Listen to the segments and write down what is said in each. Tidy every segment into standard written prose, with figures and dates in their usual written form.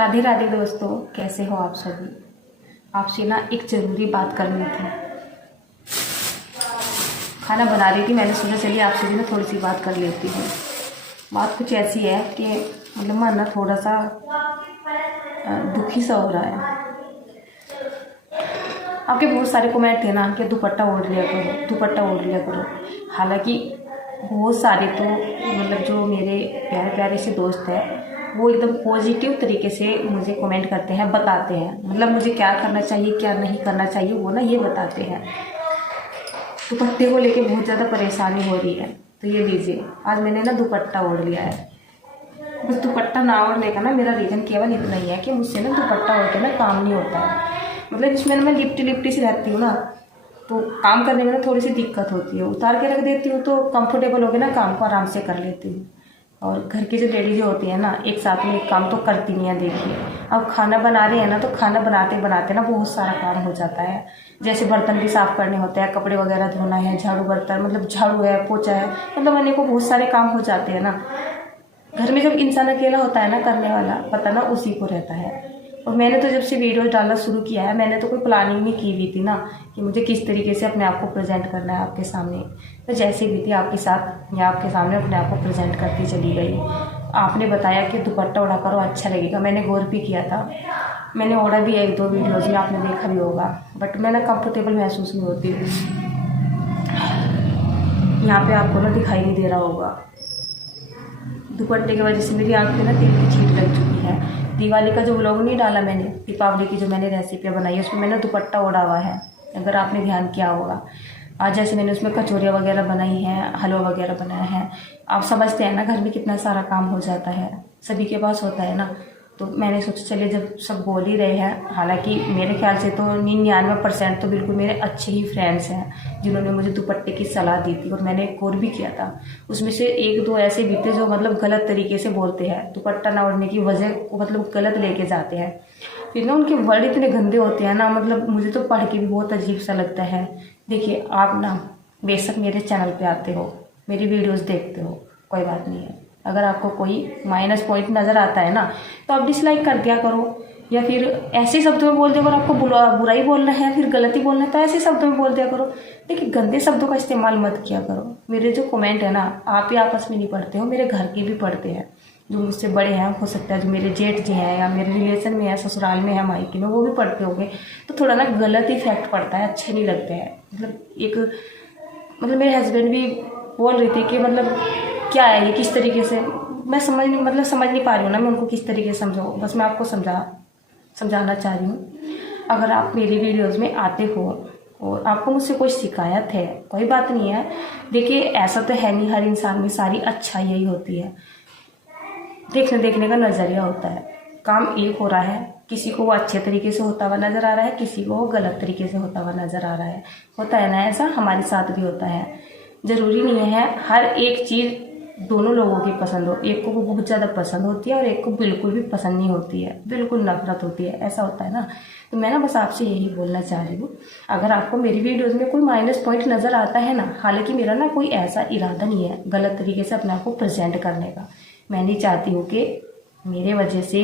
राधे राधे दोस्तों, कैसे हो आप सभी। आपसे ना एक ज़रूरी बात करनी थी। खाना बना रही थी, मैंने सोचा चलिए आपसे भी ना थोड़ी सी बात कर लेती हूँ। बात कुछ ऐसी है कि मतलब मन ना थोड़ा सा दुखी सा हो रहा है। आपके बहुत सारे कमेंट थे ना कि दुपट्टा ओढ़ लिया करो, दुपट्टा ओढ़ लिया करो। हालांकि बहुत सारे तो मतलब जो मेरे प्यारे प्यारे से दोस्त हैं वो एकदम पॉजिटिव तरीके से मुझे कमेंट करते हैं, बताते हैं मतलब मुझे क्या करना चाहिए क्या नहीं करना चाहिए वो ना ये बताते हैं। दुपट्टे को लेके बहुत ज़्यादा परेशानी हो रही है, तो ये लीजिए आज मैंने ना दुपट्टा ओढ़ लिया है। बस दुपट्टा ना ओढ़ने का ना मेरा रीज़न केवल इतना ही है कि मुझसे ना दुपट्टा ओढ़ के ना काम नहीं होता है। मतलब इसमें ना मैं लिपटी लिपटी सी रहती हूँ ना, तो काम करने में ना थोड़ी सी दिक्कत होती है। उतार के रख देती हूँ तो कंफर्टेबल हो के ना काम को आराम से कर लेती हूँ। और घर की जो लेडीज होती है ना एक साथ में एक काम तो करती नहीं है। देखिए अब खाना बना रहे हैं ना, तो खाना बनाते बनाते ना बहुत सारा काम हो जाता है। जैसे बर्तन भी साफ़ करने होते हैं, कपड़े वगैरह धोना है, झाड़ू बर्तन मतलब झाड़ू है, पोछा है, मतलब अन्य को बहुत सारे काम हो जाते हैं ना। घर में जब इंसान अकेला होता है ना करने वाला, पता ना उसी को रहता है। और मैंने तो जब से वीडियोस डालना शुरू किया है, मैंने तो कोई प्लानिंग नहीं की हुई थी ना कि मुझे किस तरीके से अपने आप को प्रेजेंट करना है आपके सामने। तो जैसे भी थी आपके साथ या आपके सामने अपने आप को प्रेजेंट करती चली गई। आपने बताया कि दुपट्टा ओढ़ा करो अच्छा लगेगा, मैंने गौर भी किया था, मैंने ओढ़ा भी है एक दो वीडियोज़ में, आपने देखा भी होगा। बट मैं ना कंफर्टेबल महसूस नहीं होती हूँ। यहाँ पे आपको ना दिखाई नहीं दे रहा होगा, दुपट्टे की वजह से मेरी आँख पे ना तेल की छींट लग चुकी है। दिवाली का जो व्लॉग नहीं डाला मैंने, दीपावली की जो मैंने रेसिपियाँ बनाई है उसमें मैंने दुपट्टा ओढ़ा हुआ है, अगर आपने ध्यान किया होगा। आज जैसे मैंने उसमें कचौरियाँ वगैरह बनाई हैं, हलवा वगैरह बनाया है। आप समझते हैं ना घर में कितना सारा काम हो जाता है, सभी के पास होता है ना। तो मैंने सोचा चलिए जब सब बोल ही रहे हैं, हालांकि मेरे ख्याल से तो 99% तो बिल्कुल मेरे अच्छे ही फ्रेंड्स हैं जिन्होंने मुझे दुपट्टे की सलाह दी थी और मैंने गौर भी किया था। उसमें से एक दो ऐसे भी थे जो मतलब गलत तरीके से बोलते हैं, दुपट्टा ना ओढ़ने की वजह को मतलब गलत लेके जाते हैं। फिर ना उनके वर्ड इतने गंदे होते हैं ना, मतलब मुझे तो पढ़ के भी बहुत अजीब सा लगता है। देखिए आप ना बेशक मेरे चैनल पे आते हो, मेरी वीडियोस देखते हो, कोई बात नहीं है। अगर आपको कोई माइनस पॉइंट नज़र आता है ना तो आप डिसलाइक कर दिया करो, या फिर ऐसे शब्दों में बोल दिया करो। आपको बुरा ही बोलना है, फिर गलत ही बोलना है तो ऐसे शब्दों में बोल दिया करो। देखिए गंदे शब्दों का इस्तेमाल मत किया करो। मेरे जो कमेंट है ना आप ही आपस में नहीं पढ़ते हो, मेरे घर के भी पढ़ते हैं जो मुझसे बड़े हैं, हो सकता है जो मेरे जेठ जी हैं या मेरे रिलेशन में है, ससुराल में है, मायके में, वो भी पढ़ते होंगे। तो थोड़ा ना गलत इफेक्ट पड़ता है, अच्छे नहीं लगते हैं। मतलब मेरे हस्बैंड भी बोल रहे थे कि मतलब क्या है ये, किस तरीके से, मैं समझ नहीं पा रही हूँ ना, मैं उनको किस तरीके से समझाऊँ। बस मैं आपको समझाना चाह रही हूँ। अगर आप मेरी वीडियोज़ में आते हो और आपको मुझसे कोई शिकायत है, कोई बात नहीं है। देखिए ऐसा तो है नहीं हर इंसान में सारी अच्छाई यही होती है, देखने का नज़रिया होता है। काम एक हो रहा है, किसी को वो अच्छे तरीके से होता हुआ नज़र आ रहा है, किसी को वो गलत तरीके से होता हुआ नज़र आ रहा है। होता है ना ऐसा, हमारे साथ भी होता है। ज़रूरी नहीं है हर एक चीज़ दोनों लोगों की पसंद हो, एक को वो बहुत ज़्यादा पसंद होती है और एक को बिल्कुल भी पसंद नहीं होती है, बिल्कुल नफरत होती है, ऐसा होता है ना। तो मैं ना बस आपसे यही बोलना चाह रही हूँ, अगर आपको मेरी वीडियोज़ में कोई माइनस पॉइंट नज़र आता है ना, हालांकि मेरा ना कोई ऐसा इरादा नहीं है गलत तरीके से अपने आप को प्रेजेंट करने का। मैं नहीं चाहती हूँ कि मेरे वजह से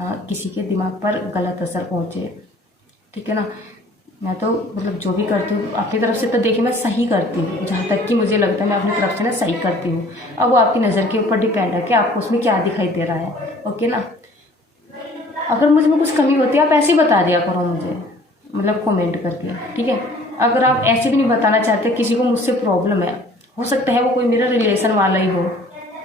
किसी के दिमाग पर गलत असर पहुँचे, ठीक है ना। मैं तो मतलब जो भी करती हूँ अपनी तरफ से तो देखिए मैं सही करती हूँ, जहाँ तक कि मुझे लगता है मैं अपनी तरफ से ना सही करती हूँ। अब वो आपकी नज़र के ऊपर डिपेंड है कि आपको उसमें क्या दिखाई दे रहा है, ओके ना। अगर मुझ में कुछ कमी होती है आप ऐसे ही बता दिया करो मुझे, मतलब कमेंट करके, ठीक है। अगर आप ऐसे भी नहीं बताना चाहते, किसी को मुझसे प्रॉब्लम है, हो सकता है वो कोई मेरा रिलेशन वाला ही हो,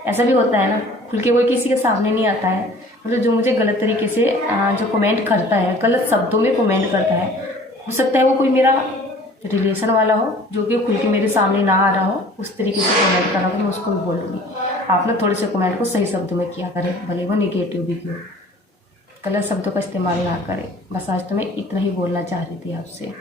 ऐसा भी होता है ना, खुल के कोई किसी के सामने नहीं आता है। मतलब जो मुझे गलत तरीके से जो कमेंट करता है, गलत शब्दों में कमेंट करता है, हो सकता है वो कोई मेरा रिलेशन वाला हो जो कि खुल के मेरे सामने ना आ रहा हो, उस तरीके से कमेंट कर रहा हो, मैं उसको भी बोलूँगी। आप ना थोड़े से कमेंट को सही शब्दों में किया करें, भले वो नेगेटिव भी क्यों, गलत शब्दों का इस्तेमाल ना करें। बस आज तो मैं इतना ही बोलना चाह रही थी आपसे।